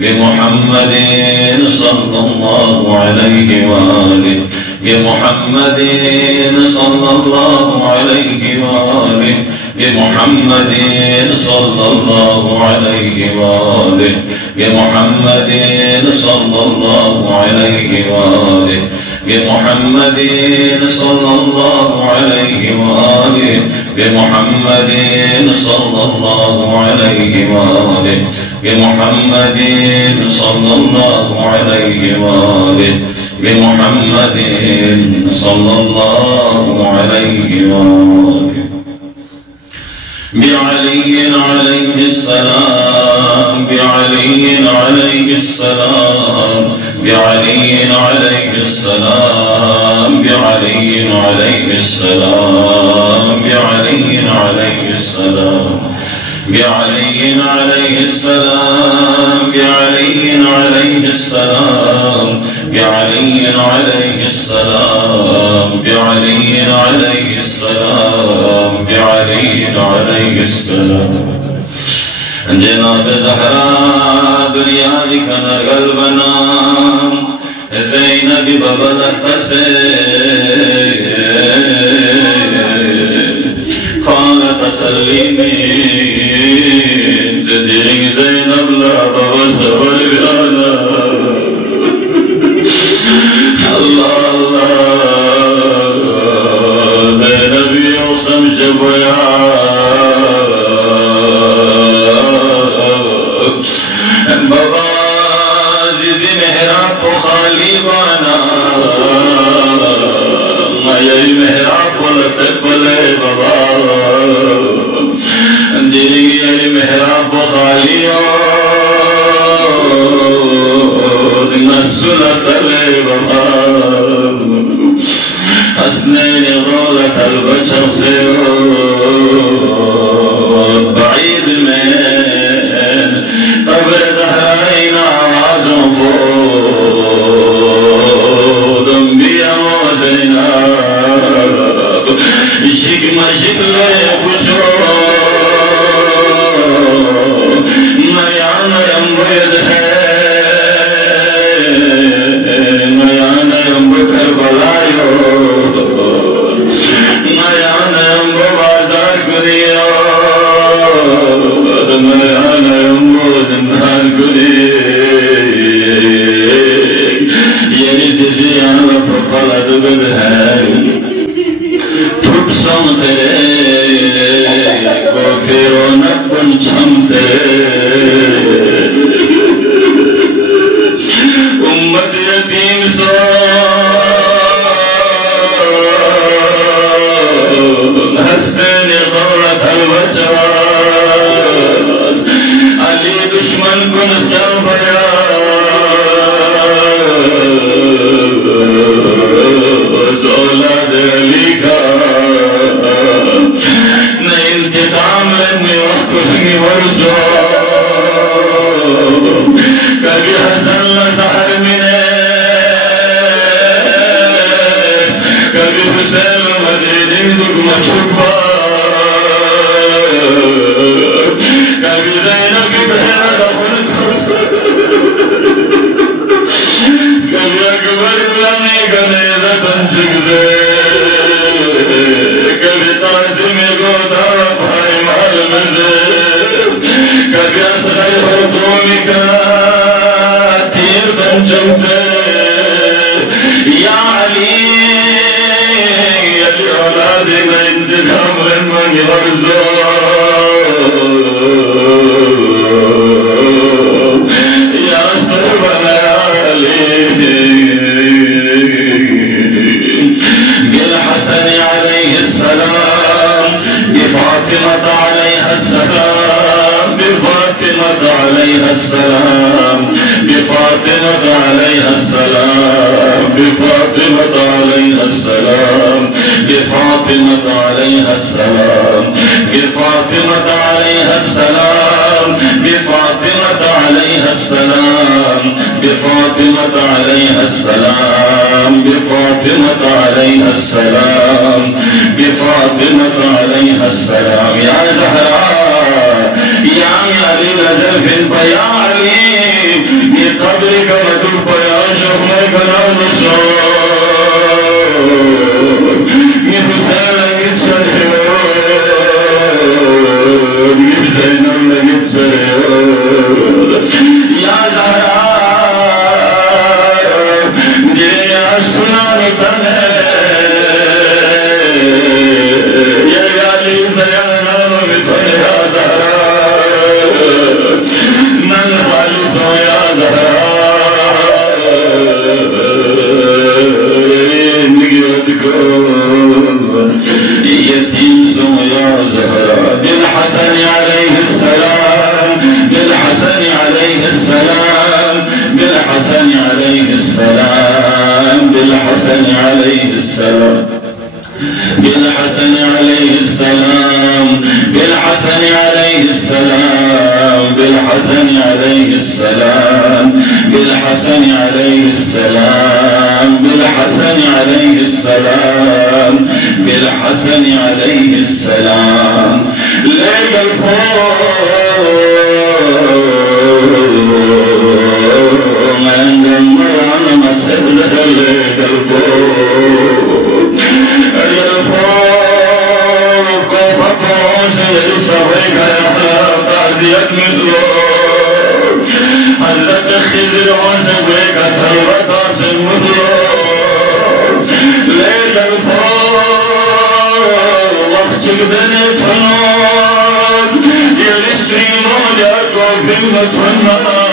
بمحمد صلى الله عليه وآله بمحمد صلى الله عليه وآله بمحمد صلى الله عليه وآله بمحمد صلى الله عليه وآله بمحمد صلى الله عليه وآله بمحمد صلى الله عليه وآله بمحمد صلى الله عليه وآله بمحمد صلى الله عليه وآله بعلي عليه السلام بعلي عليه السلام بعلي عليه السلام بعلي عليه السلام بعلي عليه السلام بعلي عليه السلام بعلي عليه السلام بعلي عليه السلام بعلي عليه السلام بعلي عليه السلام جناب زهرا دنیا لکھنا قلبنا زینب ببلخت سے قال تسليني زدرين زينب لا بوسر البلانا الله الله زينب يوسم جبيا بابا زيزي محراب خالي بانا ما يي محراب ولا تقبلي بابا ديني يي محراب خالي نسلة تلي بابا حسنين غولة البشر سيرود بعيد من قبر زهرين آوازوں بود انبیاء و زینب شکم شکل کچھو نیا نیم بید ہے نیا نیم کربلائیو نیا نیم بازار کریو نیا نیم زندان کری یعنی زیان پپلت بد ہے پھپ سمتے کفر و نبن چھمتے امت یتیم سو ہستین دولت البچاس علی دشمن کن سر بیا اولاد علی کا نہ انتقام لینے وقت لگی ورزو کبھی حسن لزہر منے کبھی حسین مدینی دک مشرفہ کبھی زینب کی بہن دخل کبھی اکبر ابرامی کا نیزہ تنجک سے کبھی تازم گودا بھائی مال مزے کبھی اصغر حکومی کا تیر تنجک سے یا علی علی اولاد میں انتظام من ورزو یا صحبنا علی بالحسن عليه السلام بفاطمة عليها السلام بفاطمة عليها السلام بفاطمة عليها السلام بفاطمة عليها السلام بفاطمة عليها السلام بفاطمة عليها السلام بفاطمة عليها السلام بفاطمة عليها السلام بفاطمة عليها السلام بفاطمة عليها السلام يا زهراء يا علي زلف يا علي بقبرك مدب يا شهرك الرسول يبسل يبسل يبسل يبسل يا زهراء يا سنان تنه يا علي سيانا بتنه يا زهراء من خالص يا زهراء يتيم يا زهراء بالحسن عليه السلام بالحسن عليه السلام بالحسن عليه السلام بالحسن عليه السلام بالحسن عليه السلام بالحسن عليه السلام بالحسن عليه السلام بالحسن عليه السلام بالحسن عليه السلام بالحسن عليه السلام ليل الفور من جمع عن مسجد ليل الفور الفوق فقوس لسويك يا قاضية مدلور حلت خزر وسويك تلبت سمدلور ليل الفوق وقتك بنت هنود يلسكي موجك وفي متهنار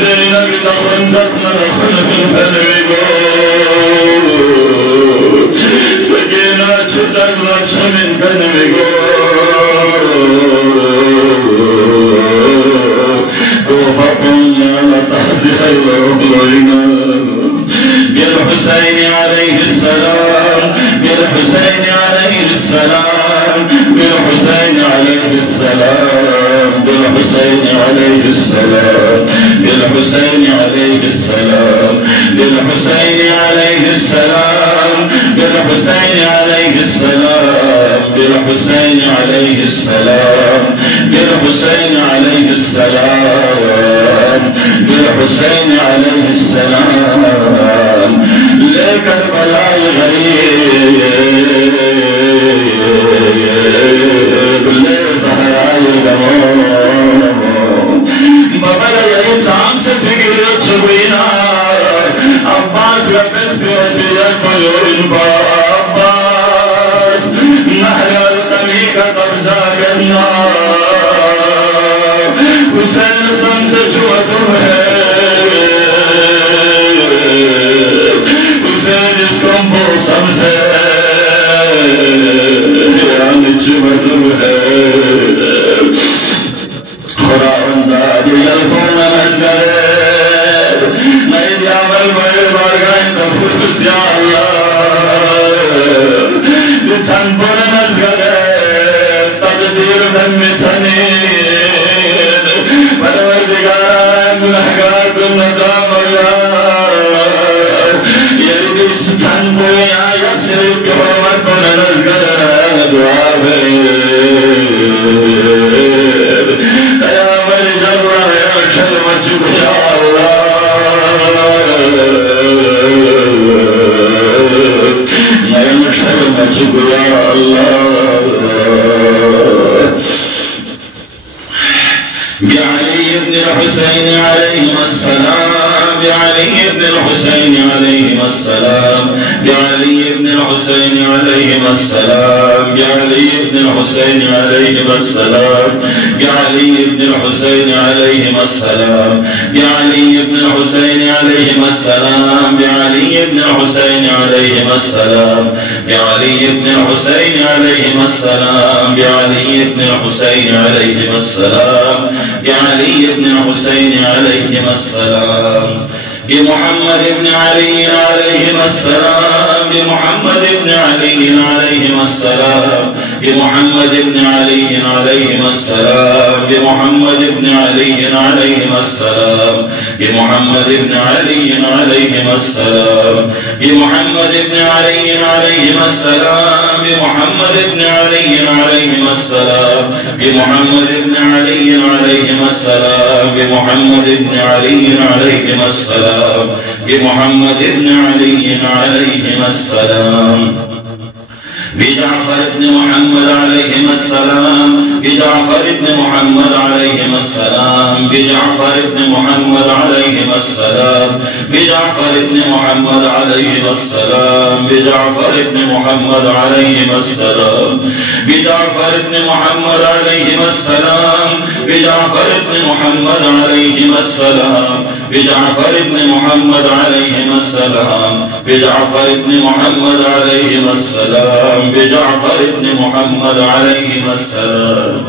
زينك دخل زخنا خلق الفنويقود سكينة شتلت من فنويقود وفقنا لتحزي الأمرين بالحسين عليه السلام بالحسين عليه السلام بالحسين عليه السلام بالحسين عليه السلام بالحسين عليه السلام بالحسين عليه السلام بالحسين عليه السلام بالحسين عليه السلام بالحسين عليه السلام بالحسين عليه السلام لك البلاء غريب لزهراء الغمام بابا يريد سام سفكر سوينا عباس لبس بوسيلة كل عباس نهر الطريق قبضة النار حسين سمسة وتوه حسين اسكم فوق سمسة يعني وتوه خراء دادي الفون مزقر نيد يعمل بير بارغاين تفوز يا الله لسان فون مزقر تقدير من متنين والوردقان بالحقار بالندام الله يريد لسان فون يا يسرب بحرمت فون مزقر دعا بير يا ملك الله يا كلمة يا الله يا كلمة يا الله بعلي بن الحسين عليهما السلام بعلي بن الحسين عليهما السلام بعلي بن الحسين عليهما السلام بعلي بن الحسين عليهما السلام بعلي بن الحسين عليهما السلام بعلي بن الحسين عليهما السلام بعلي بن الحسين عليهما السلام بعلي بن الحسين عليهما السلام بعلي بن الحسين عليهما السلام بعلي بن الحسين عليهما السلام بمحمد بن علي عليهما السلام بمحمد بن علي عليهما السلام بمحمد بن علي عليهما السلام بمحمد بن علي عليهما السلام بمحمد بن علي عليهما السلام بمحمد بن علي عليهما السلام بمحمد بن علي عليهما السلام بمحمد بن علي عليهما السلام بمحمد بن علي عليهما السلام بمحمد بن علي عليهما السلام بجعفر بن محمد عليهما السلام بجعفر بن محمد عليهما السلام بجعفر بن محمد عليهما السلام بجعفر بن محمد عليهما السلام بجعفر بن محمد عليهما السلام بجعفر بن محمد عليهما السلام بجعفر بن محمد عليهما السلام بجعفر بن محمد عليهما السلام بجعفر بن محمد عليهما السلام بجعفر بن محمد عليهما السلام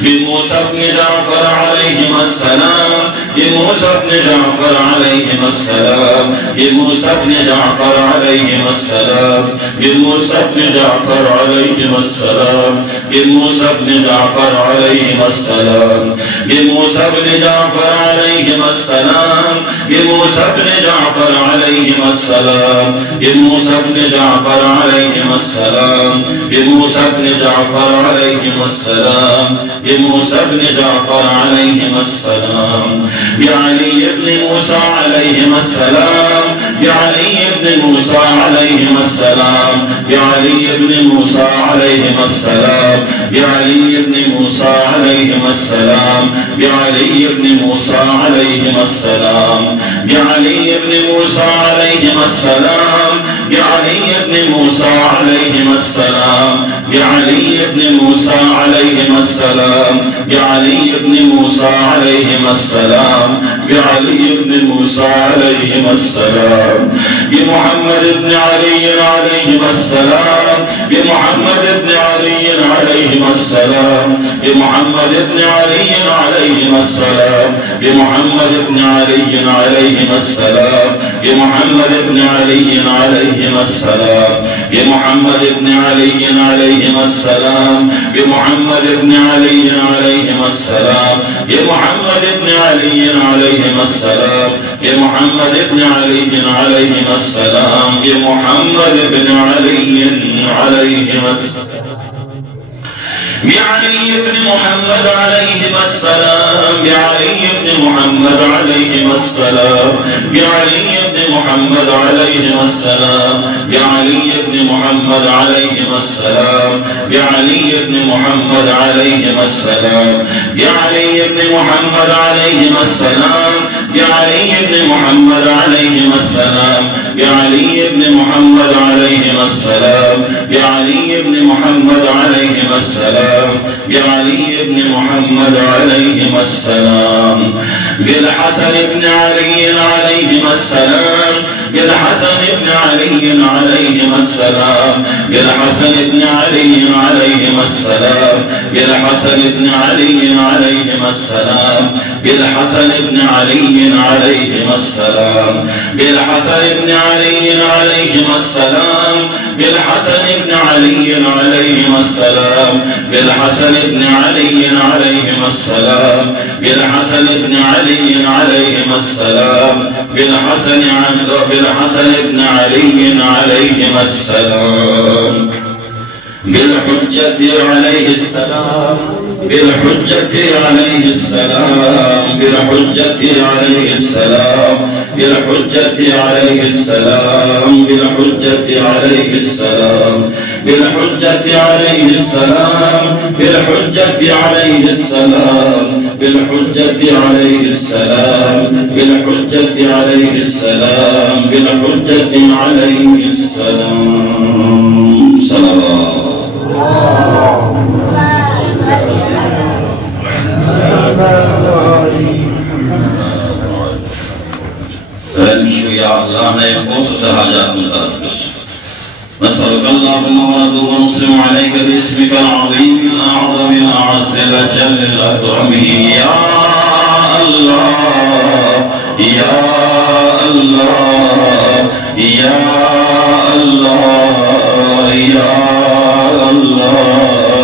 بموسى بن جعفر عليهما السلام بموسى بن جعفر عليهما السلام بموسى بن جعفر عليهما السلام بموسى بن جعفر عليهما السلام بموسى بن جعفر عليهما السلام بموسى بن جعفر عليهما السلام بموسى بن جعفر عليهما السلام بموسى بن جعفر عليهما السلام بموسى بن جعفر عليهما السلام بموسى بن جعفر عليهما السلام بعلي بن موسى عليهما السلام بعلي بن موسى عليهما السلام بعلي بن موسى عليهما السلام بعلي بن موسى عليهما السلام بعلي بن موسى عليهما السلام بعلي بن موسى عليهما السلام بعلي بن موسى عليهما السلام بعلي بن موسى عليهما السلام بعلي بن موسى عليهما السلام بعلي بن موسى عليهما السلام بمحمد بن علي عليهما السلام بمحمد بن علي عليهما السلام بمحمد بن علي عليهما السلام بمحمد بن علي عليهما السلام بمحمد بن علي عليهما السلام بمحمد بن علي عليهما السلام بمحمد بن علي عليهما السلام بمحمد بن علي عليهما السلام بمحمد بن علي عليهما السلام بمحمد بن علي عليهما السلام بعلي بن محمد عليهما السلام بعلي بن محمد عليهما السلام بعلي بن محمد عليهما السلام بعلي بن محمد عليهما السلام بعلي بن محمد عليهما السلام بعلي بن محمد عليهما السلام بعلي بن محمد عليهما السلام بعلي بن محمد عليهما السلام بعلي بن محمد عليهما السلام بعلي بن محمد عليهما السلام بالحسن بن علي عليهما السلام بالحسن بن علي عليهما السلام بالحسن بن علي عليهما السلام بالحسن بن علي عليهما السلام بالحسن بن علي عليهما السلام بالحسن بن علي عليهما السلام بالحسن بن علي عليهما السلام بالحسن بن علي عليهما السلام بالحسن بن علي عليهما السلام بالحسن بن علي عليهما السلام بالحجة عليه السلام بالحجة عليه السلام بالحجة عليه السلام بالحجة عليه السلام بالحجة عليه السلام بالحجة عليه السلام بالحجة عليه السلام بالحجة عليه السلام بالحجة عليه السلام بالحجة عليه السلام صلوات فامشوا يا الله نيقوس سهاجات من الأرض نسألك اللهم وندعو ونسلم عليك باسمك العظيم الأعظم الأعز الأجل الأكرم يا الله يا الله يا الله يا الله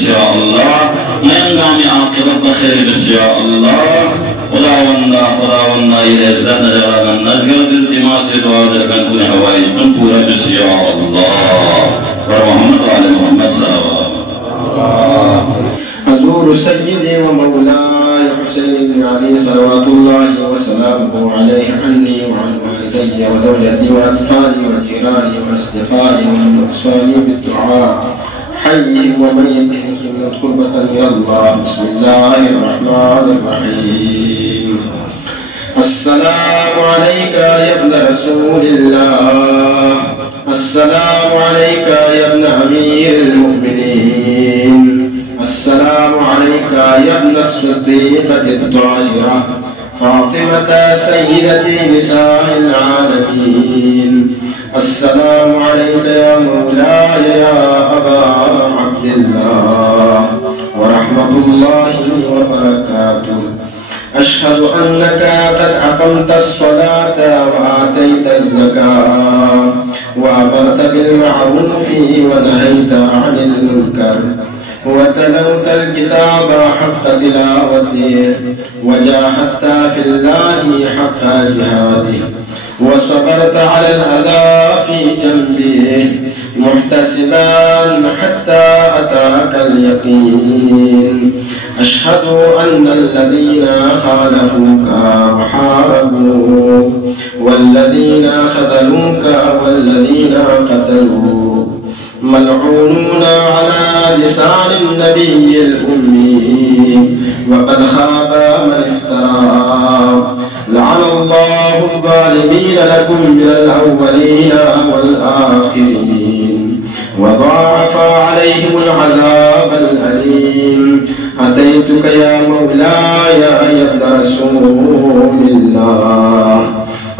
بس يا الله نعم عاقبة بخير بس يا الله خداوندنا العزت نجرانا نزغر التماس دعاء دركان كل حوائج من پورا بس يا الله محمد وعلى محمد صلى الله عليه وسلم. أزور سيدي ومولاي حسين بن علي صلوات الله وسلامه عليه عني وعن والدي وزوجتي وأطفالي وجيراني وأصدقائي وأوصاني بالدعاء حيهم وميتهم سنة قربة إلى الله. بسم الله الرحمن الرحيم. السلام عليك يا ابن رسول الله، السلام عليك يا ابن أمير المؤمنين، السلام عليك يا ابن الصديقة الطاهرة فاطمة سيدتي نساء العالمين. السلام عليك يا مولاي يا أبا عبد الله ورحمة الله وبركاته. أشهد أنك قد أقمت الصلاة وآتيت الزكاة وأمرت بالمعروف ونهيت عن المنكر وتلوت الكتاب حق تلاوته وجاهدت في الله حق جهاده وصبرت على الأذى في جنبه محتسبا حتى أتاك اليقين. أشهد أن الذين خالفوك وحاربوك والذين خذلوك والذين قتلوك ملعونون على لسان النبي الأمي وقد خاب من افترى. لعن الله الظالمين لكم من الأولين والآخرين وضاعف عليهم العذاب الأليم. أتيتك يا مولاي يا ابن رسول الله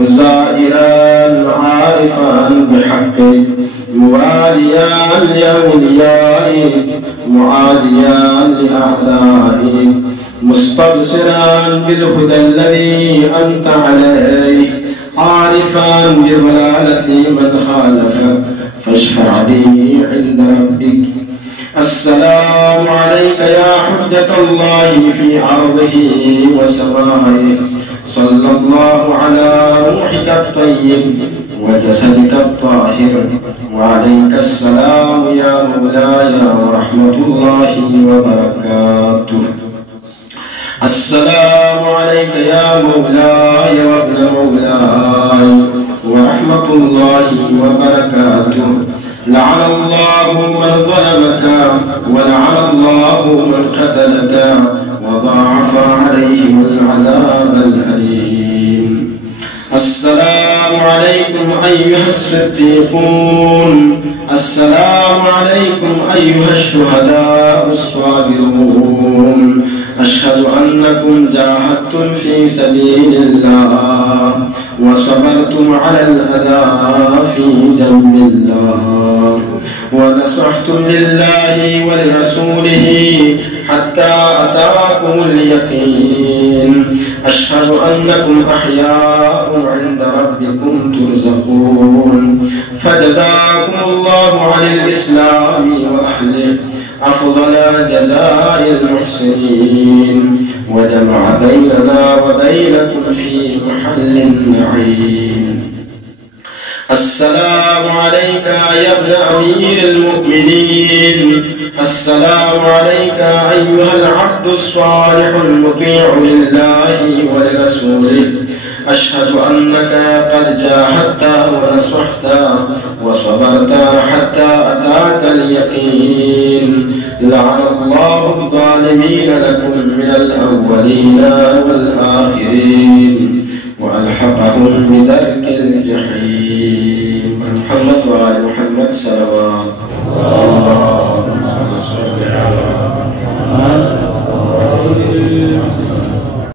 زائرا عارفا بحقك مواليا لأوليائك معاديا لأعدائك مستبصرا بالهدى الذي أنت عليه عارفا بضلالة من خالفك فاشفع لي عند ربك. السلام عليك يا حجة الله في أرضه وسمائه. صلى الله على روحك الطيب وجسدك الطاهر وعليك السلام يا مولاي ورحمة الله وبركاته. السلام عليك يا مولاي وابن مولاي ورحمة الله وبركاته. لعن الله من ظلمك ولعن الله من قتلك وضاعف عليهم العذاب الأليم. السلام عليكم أيها الصديقون، السلام عليكم أيها الشهداء الصابرون. أشهد أنكم جاهدتم في سبيل الله وصبرتم على الأذى في جنب الله ونصحتم لله ولرسوله حتى أتاكم اليقين. أشهد أنكم أحياء عند ربكم ترزقون. فجزاكم الله عن الإسلام وأهله أفضل جزاء المحسنين وجمع بيننا وبينكم في محل النعيم. السلام عليك يا ابن أمير المؤمنين، السلام عليك أيها العبد الصالح المطيع لله ولرسوله. أشهد أنك قد جاهدت ونصحت وصبرت حتى أتاك اليقين. لعن الله الظالمين لكم من الأولين والآخرين وألحقهم بدرك الجحيم. محمد وآل محمد صلوات الله